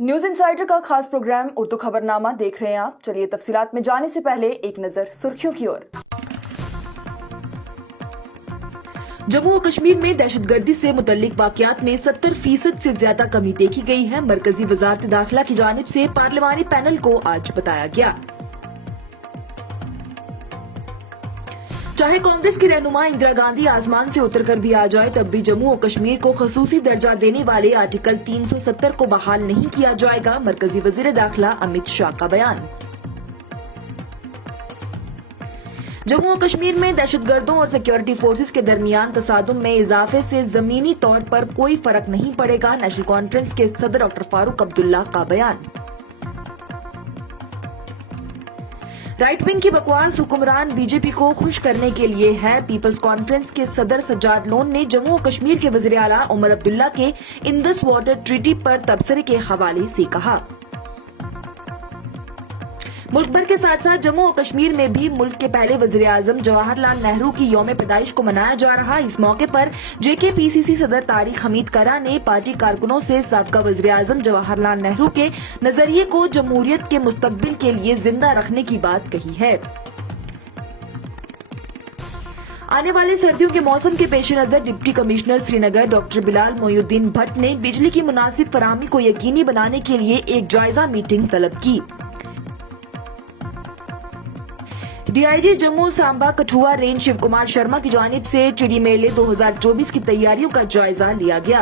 News insider का खास programme Urdu खबरनामा देख रहे हैं आप। चलिए तफसीलात में जाने से पहले एक नजर सुर्खियों की ओर। जम्मू और कश्मीर में दहशतगर्दी से मुतल्लिक वाकयात में 70% से ज्यादा कमी देखी गई है। मरकजी वजारत दाखिला की जानिब से पार्लिमानी पैनल को आज बताया गया। चाहे कांग्रेस की रहनुमा इंदिरा गांधी आसमान से उतरकर भी आ जाए, तब भी जम्मू और कश्मीर को खसूसी दर्जा देने वाले आर्टिकल 370 को बहाल नहीं किया जाएगा। मरकजी वजीर दाखिला अमित शाह का बयान। जम्मू और कश्मीर में दहशतगर्दों और सिक्योरिटी फोर्सेस के दरमियान तसादुम में इजाफे से जमीनी तौर पर कोई फर्क नहीं पड़ेगा। नेशनल कॉन्फ्रेंस के सदर डॉक्टर फारूक अब्दुल्ला का बयान। राइट विंग की बकवास हुक्मरान बीजेपी को खुश करने के लिए है। पीपल्स कॉन्फ्रेंस के सदर सज्जाद लोन ने जम्मू और कश्मीर के वजीर आला उमर अब्दुल्ला के इंदस वाटर ट्रीटी पर तबसरे के हवाले से कहा। मुल्क भर के साथ साथ जम्मू और कश्मीर में भी मुल्क के पहले वजीर आजम जवाहरलाल नेहरू की यौम पैदाइश को मनाया जा रहा। इस मौके पर JKPCC सदर तारिक हमीद करा ने पार्टी कारकुनों से साबका वजीर आजम जवाहरलाल नेहरू के नजरिए को जमहूरियत के मुस्तकबिल के लिए जिंदा रखने की बात कही है। आने वाले सर्दियों के मौसम के पेश नजर deputy commissioner Srinagar doctor Bilal Mohiuddin Bhat ने बिजली की मुनासिब फराहमी को यकीनी बनाने के लिए एक जायजा मीटिंग तलब की। DIG जम्मू सांबा कठुआ रेंज शिव कुमार शर्मा की जानिब से चिड़ी मेले 2024 की तैयारियों का जायजा लिया गया।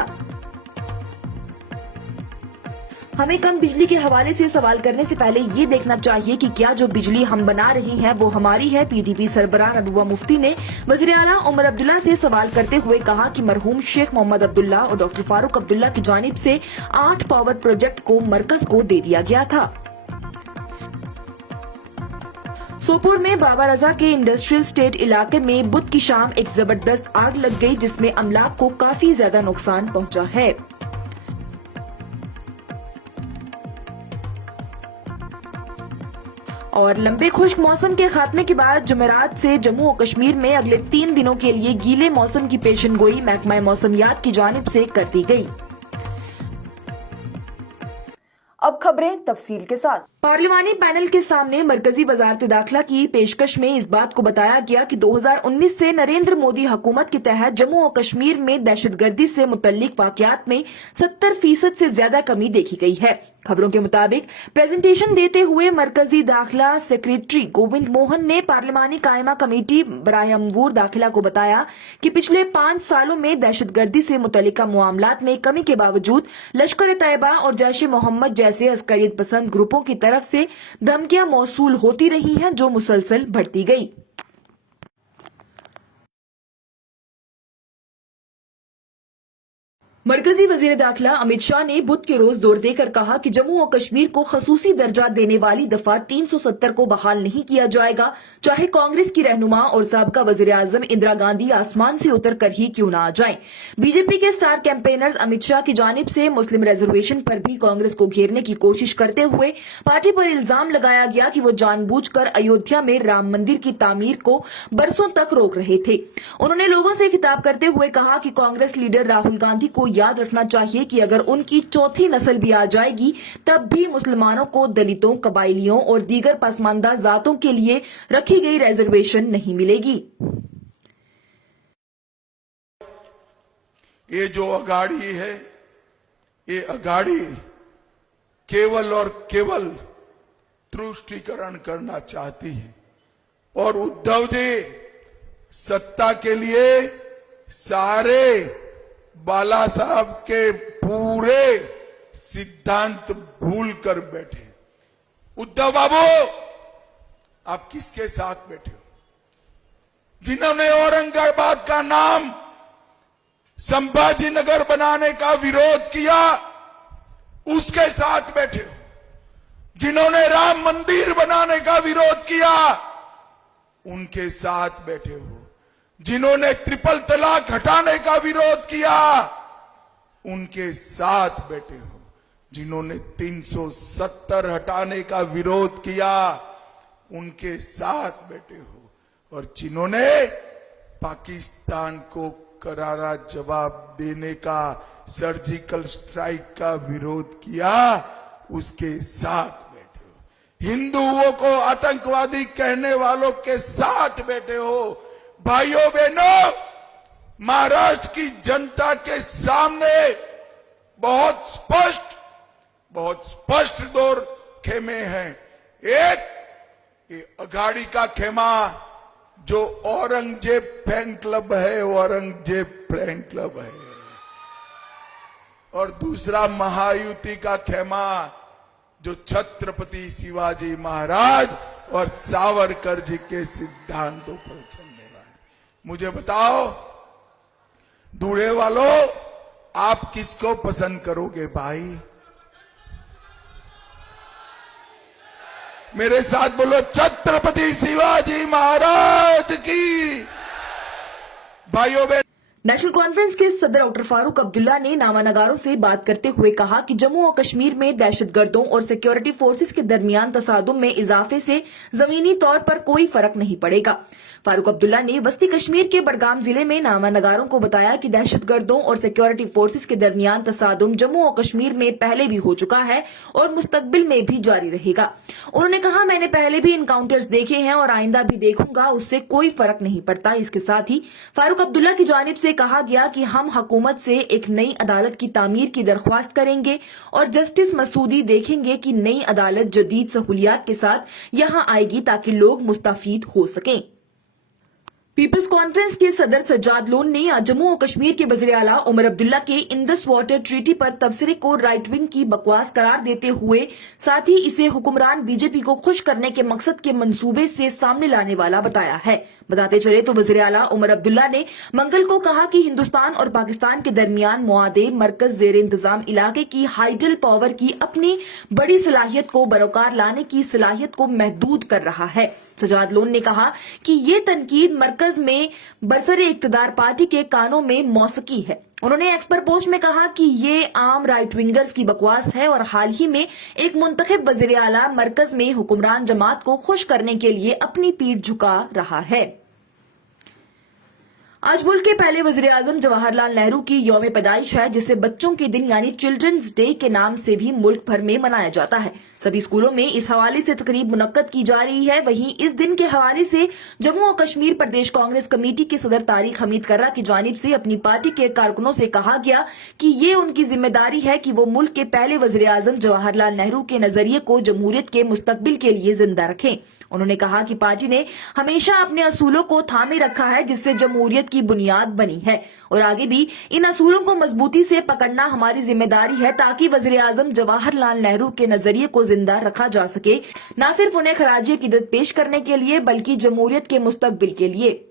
हमें कम बिजली के हवाले से सवाल करने से पहले ये देखना चाहिए कि क्या जो बिजली हम बना रहे हैं वो हमारी है। PDP सरबराह महबूबा मुफ्ती ने वजीर आला उमर अब्दुल्ला से सवाल करते हुए कहा कि मरहूम शेख मोहम्मद अब्दुल्ला और डॉक्टर फारूक अब्दुल्ला की जानिब से 8 पावर प्रोजेक्ट को मरकज को दे दिया गया था। सोपोर में बाबा रजा के इंडस्ट्रियल स्टेट इलाके में बुध की शाम एक जबरदस्त आग लग गई, जिसमें अमलाक को काफी ज्यादा नुकसान पहुंचा है। और लंबे खुश्क मौसम के खात्मे के बाद जुमेरात से जम्मू और कश्मीर में अगले 3 दिनों के लिए गीले मौसम की पेशनगोई महकमा मौसमियात की जानिब से कर दी गई। अब खबरें तफसील के साथ। पार्लिमानी पैनल के सामने मरकजी वजारत दाखिला की पेशकश में इस बात को बताया गया कि 2019 से नरेंद्र मोदी हुकूमत के तहत जम्मू और कश्मीर में दहशतगर्दी से मुतल्लिक वाकयात में 70% से ज्यादा कमी देखी गई है। खबरों के मुताबिक प्रेजेंटेशन देते हुए मरकजी दाखिला सेक्रेटरी गोविंद मोहन ने पार्लिमानी कायमा कमेटी बराए अमूर दाखिला को बताया कि पिछले 5 सालों में दहशतगर्दी से मुतल्लिका मामलात में कमी के बावजूद लश्कर तैयबा और जैश मोहम्मद जैसे अस्करियत पसंद ग्रुपों की तरफ से धमकियां मौसूल होती रही हैं, जो मुसलसल बढ़ती गई। मरकजी वजीर दाखिला अमित शाह ने बुध के रोज जोर देकर कहा कि जम्मू और कश्मीर को खसूसी दर्जा देने वाली दफा 370 को बहाल नहीं किया जाएगा, चाहे कांग्रेस की रहनुमा और साबका वजीर आजम इंदिरा गांधी आसमान से उतरकर ही क्यों न आ जाएं। बीजेपी के स्टार कैंपेनर्स अमित शाह की जानिब से मुस्लिम रिजर्वेशन पर भी कांग्रेस को घेरने की कोशिश करते हुए पार्टी पर इल्जाम लगाया गया कि वो जानबूझकर अयोध्या में राम मंदिर की तामीर को बरसों तक रोक रहे थे। उन्होंने लोगों से खिताब करते हुए कहा कि कांग्रेस लीडर राहुल गांधी को याद रखना चाहिए कि अगर उनकी चौथी नस्ल भी आ जाएगी, तब भी मुसलमानों को दलितों, कबाइलियों और दीगर पसमानदा जातों के लिए रखी गई रिजर्वेशन नहीं मिलेगी। ये जो अगाड़ी है, ये अगाड़ी केवल और केवल तुष्टीकरण करना चाहती है और उद्धव जी सत्ता के लिए सारे बाला साहब के पूरे सिद्धांत भूल कर बैठे। उद्धव बाबू, आप किसके साथ बैठे हो? जिन्होंने औरंगाबाद का नाम संभाजी नगर बनाने का विरोध किया, उसके साथ बैठे हो। जिन्होंने राम मंदिर बनाने का विरोध किया, उनके साथ बैठे हो। जिन्होंने ट्रिपल तलाक हटाने का विरोध किया, उनके साथ बैठे हो। जिन्होंने 370 हटाने का विरोध किया, उनके साथ बैठे हो। और जिन्होंने पाकिस्तान को करारा जवाब देने का, सर्जिकल स्ट्राइक का विरोध किया, उसके साथ बैठे हो, हिंदुओं को आतंकवादी कहने वालों के साथ बैठे हो। भाइयों बहनों, महाराष्ट्र की जनता के सामने बहुत स्पष्ट दो खेमे हैं। एक, ये अघाड़ी का खेमा जो औरंगजेब फैन क्लब है, औरंगजेब फैन क्लब है, और दूसरा महायुति का खेमा जो छत्रपति शिवाजी महाराज और सावरकर जी के सिद्धांतों पर चलने वाले। मुझे बताओ दूल्हे वालों, आप किसको पसंद करोगे भाई? मेरे साथ बोलो, छत्रपति शिवाजी महाराज की। भाइयों बहन, नेशनल कॉन्फ्रेंस के सदर डॉक्टर फारूक अब्दुल्ला ने नामानगारों से बात करते हुए कहा कि जम्मू और कश्मीर में दहशतगर्दों और सिक्योरिटी फोर्सेस के दरमियान तसादुम में इजाफे से जमीनी तौर पर कोई फर्क नहीं पड़ेगा। फारूक अब्दुल्ला ने वस्ती कश्मीर के बडगाम जिले में नामानगारों को बताया कि दहशतगर्दों और सिक्योरिटी फोर्सेस के दरमियान तसादुम जम्मू और कश्मीर में पहले भी हो चुका है और मुस्तकबिल में भी जारी रहेगा। उन्होंने कहा, मैंने पहले भी इनकाउंटर्स देखे हैं और आइंदा भी देखूंगा, उससे कोई फर्क नहीं पड़ता। इसके साथ ही फारूक अब्दुल्ला की जानिब से कहा गया कि हम हुकूमत से एक नई अदालत की तामीर की दरख्वास्त करेंगे और जस्टिस मसूदी देखेंगे कि नई अदालत जदीद सहूलियात के साथ यहां आएगी ताकि लोग मुस्तफीद हो सकें। पीपल्स कॉन्फ्रेंस के सदर सज्जाद लोन ने आज जम्मू और कश्मीर के वज़ीर आला उमर अब्दुल्ला के इंडस वाटर ट्रीटी पर तबसरे को राइट विंग की बकवास करार देते हुए साथ ही इसे हुक्मरान बीजेपी को खुश करने के मकसद के मंसूबे से सामने लाने वाला बताया है। बताते चले तो वज़ीर आला उमर अब्दुल्ला ने मंगल को कहा कि हिंदुस्तान और पाकिस्तान के दरमियान मुआदे मरकज जेर इंतजाम इलाके की हाइडल पावर की अपनी बड़ी सलाहियत को बरकरार लाने की सलाहियत को महदूद कर रहा है। सजाद लोन ने कहा कि ये तनकीद मरकज में बरसरे इक्तदार पार्टी के कानों में मौसीकी है। उन्होंने एक्स पर पोस्ट में कहा कि ये आम राइट विंगर्स की बकवास है और हाल ही में एक मुंतखब वज़ीर आला मरकज में हुक्मरान जमात को खुश करने के लिए अपनी पीठ झुका रहा है। आज मुल्क के पहले वज़ीर आज़म जवाहरलाल नेहरू की यौम पैदाइश है, जिसे बच्चों के दिन यानी चिल्ड्रंस डे के नाम से भी मुल्क भर में मनाया जाता है। सभी स्कूलों में इस हवाले से तकरीब मुनक्कद की जा रही है। वहीं इस दिन के हवाले से जम्मू और कश्मीर प्रदेश कांग्रेस कमेटी के सदर तारिक हमीद कर्रा की जानिब से अपनी पार्टी के कारकुनों से कहा गया कि ये उनकी जिम्मेदारी है कि वो मुल्क के पहले वज़ीर आज़म जवाहरलाल नेहरू के नजरिए को जमहूरियत के मुस्तकबिल के लिए जिंदा रखें। उन्होंने कहा कि पार्टी ने हमेशा अपने असूलों को थामे रखा है, जिससे जमहूरियत की बुनियाद बनी है और आगे भी इन असूलों को मजबूती से पकड़ना हमारी जिम्मेदारी है ताकि वज़ीर आज़म जवाहरलाल नेहरू के नजरिए को जिंदा रखा जा सके, न सिर्फ उन्हें खराज अकीदत पेश करने के लिए बल्कि जमहूरियत के मुस्तकबिल के लिए।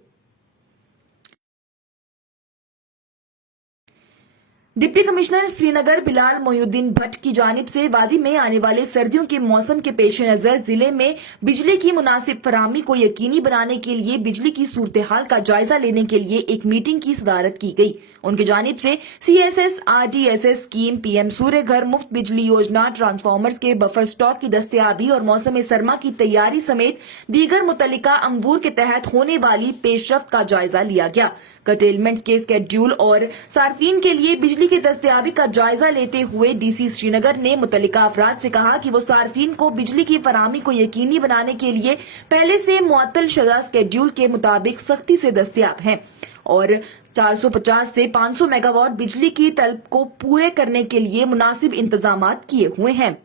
डिप्टी कमिश्नर श्रीनगर बिलाल मोयुद्दीन भट्ट की जानिब से वादी में आने वाले सर्दियों के मौसम के पेश नजर जिले में बिजली की मुनासिब फराहमी को यकीनी बनाने के लिए बिजली की सूरत हाल का जायजा लेने के लिए एक मीटिंग की सदारत की गई। उनकी जानिब से CSS RDSS स्कीम, PM सूर्य घर, मुफ्त बिजली योजना, ट्रांसफार्मर्स के बफर स्टॉक की दस्तयाबी और मौसम सरमा की तैयारी समेत दीगर मुतल्लिका अमूर के तहत होने वाली पेशरफ्त का जायजा लिया गया। कर्टेलमेंट के स्केड्यूल और सार्फिन के लिए बिजली की दस्तयाबी का जायजा लेते हुए DC श्रीनगर ने मुतल्लिका अफराद से कहा कि वो सार्फिन को बिजली की फराहमी को यकीनी बनाने के लिए पहले से मुअत्तल शुदा स्केड्यूल के मुताबिक सख्ती से दस्तयाब हैं और 450 से 500 मेगावाट बिजली की तलब को पूरे करने के लिए मुनासिब इंतजामात किए हुए हैं।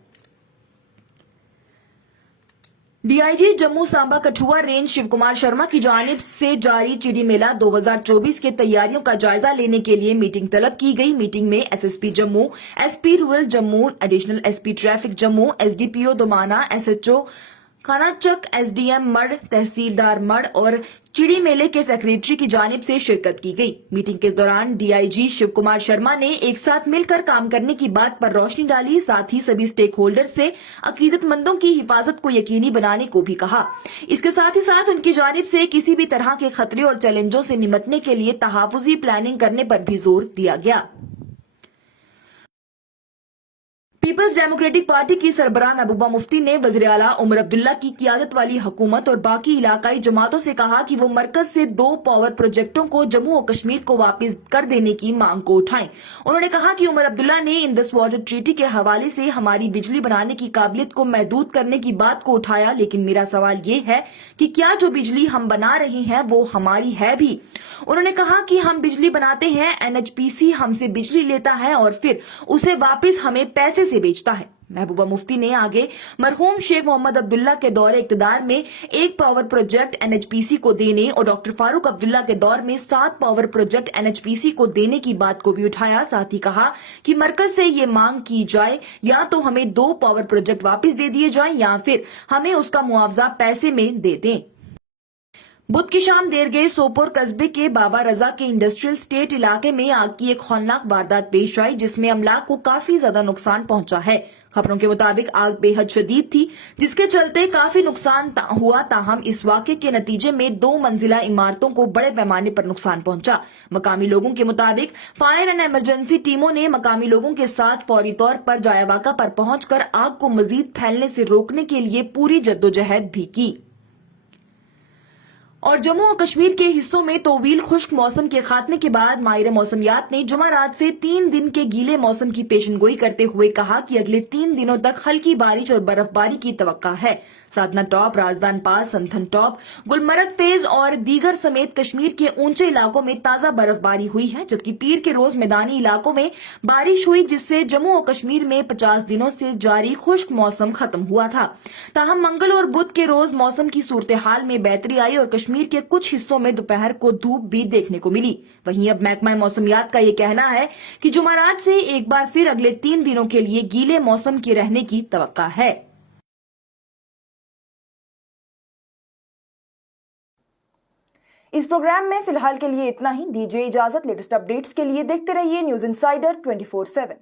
DIG जम्मू सांबा कठुआ रेंज शिव कुमार शर्मा की जानिब से जारी चिड़ी मेला 2024 के तैयारियों का जायजा लेने के लिए मीटिंग तलब की गई। मीटिंग में SSP Jammu, SP rural Jammu, additional SP traffic Jammu, SDPO दोमाना, SHO खानाचक, SDM मड़, तहसीलदार मड़ और चिड़ी मेले के सेक्रेटरी की जानिब से शिरकत की गई। मीटिंग के दौरान DIG शिव कुमार शर्मा ने एक साथ मिलकर काम करने की बात पर रोशनी डाली, साथ ही सभी स्टेक होल्डर से अकीदतमंदों की हिफाजत को यकीनी बनाने को भी कहा। इसके साथ ही साथ उनकी जानिब से किसी भी तरह के खतरे और चैलेंजों से निपटने के लिए तहफ़्फ़ुज़ी प्लानिंग करने पर भी जोर दिया गया। पीपल्स डेमोक्रेटिक पार्टी की सरबराह महबूबा मुफ्ती ने वज़ीर आला उमर अब्दुल्ला की क़ियादत वाली हुकूमत और बाकी इलाकाई जमातों से कहा कि वो मरकज से 2 पावर प्रोजेक्टों को जम्मू और कश्मीर को वापस कर देने की मांग को उठाएं। उन्होंने कहा कि उमर अब्दुल्ला ने इंडस वाटर ट्रीटी के हवाले से हमारी बिजली बनाने की काबिलियत को महदूद करने की बात को उठाया, लेकिन मेरा सवाल ये है कि क्या जो बिजली हम बना रहे हैं वो हमारी है भी। उन्होंने कहा कि हम बिजली बनाते हैं, NHPC हमसे बिजली लेता है और फिर उसे वापस हमें पैसे से बेचता है। महबूबा मुफ्ती ने आगे मरहूम शेख मोहम्मद अब्दुल्ला के दौरे इक्तदार में 1 पावर प्रोजेक्ट NHPC को देने और डॉक्टर फारूक अब्दुल्ला के दौर में 7 पावर प्रोजेक्ट NHPC को देने की बात को भी उठाया। साथ ही कहा कि मरकज से ये मांग की जाए या तो हमें 2 पावर प्रोजेक्ट वापस दे दिए जाएं या फिर हमें उसका मुआवजा पैसे में दे दें। बुध की शाम देर गए सोपोर कस्बे के बाबा रजा के इंडस्ट्रियल स्टेट इलाके में आग की एक खौफनाक वारदात पेश आई, जिसमें अमलाक को काफी ज्यादा नुकसान पहुंचा है। खबरों के मुताबिक आग बेहद शदीद थी, जिसके चलते काफी नुकसान हुआ। ताहम इस वाक़े के नतीजे में 2 मंजिला इमारतों को बड़े पैमाने पर नुकसान पहुंचा। मकामी लोगों के मुताबिक फायर एंड इमरजेंसी टीमों ने मकामी लोगों के साथ फौरी तौर पर जायावाका पर पहुंचकर आग को मजीद फैलने से रोकने के लिए पूरी जद्दोजहद भी की। और जम्मू और कश्मीर के हिस्सों में तोवील खुश्क मौसम के खात्मे के बाद माहिर मौसमियात ने जुमा रात से 3 दिन के गीले मौसम की पेशनगोई करते हुए कहा कि अगले 3 दिनों तक हल्की बारिश और बर्फबारी की तवक्का है। साधना टॉप, राजदान पास, संथन टॉप, गुलमर्ग फेज और दीगर समेत कश्मीर के ऊंचे इलाकों में ताजा बर्फबारी हुई है, जबकि पीर के रोज मैदानी इलाकों में बारिश हुई, जिससे जम्मू और कश्मीर में 50 दिनों से जारी खुश्क मौसम खत्म हुआ था। ताहम मंगल और बुध के रोज मौसम की सूरत हाल में बेहतरी आई और कश्मीर के कुछ हिस्सों में दोपहर को धूप भी देखने को मिली। वहीं अब महकमा मौसमियात का ये कहना है कि जुमारात से एक बार फिर अगले 3 दिनों के लिए गीले मौसम के रहने की तवक्का है। इस प्रोग्राम में फिलहाल के लिए इतना ही। दीजिए इजाजत। लेटेस्ट अपडेट्स के लिए देखते रहिए न्यूज़ इंसाइडर 24/7।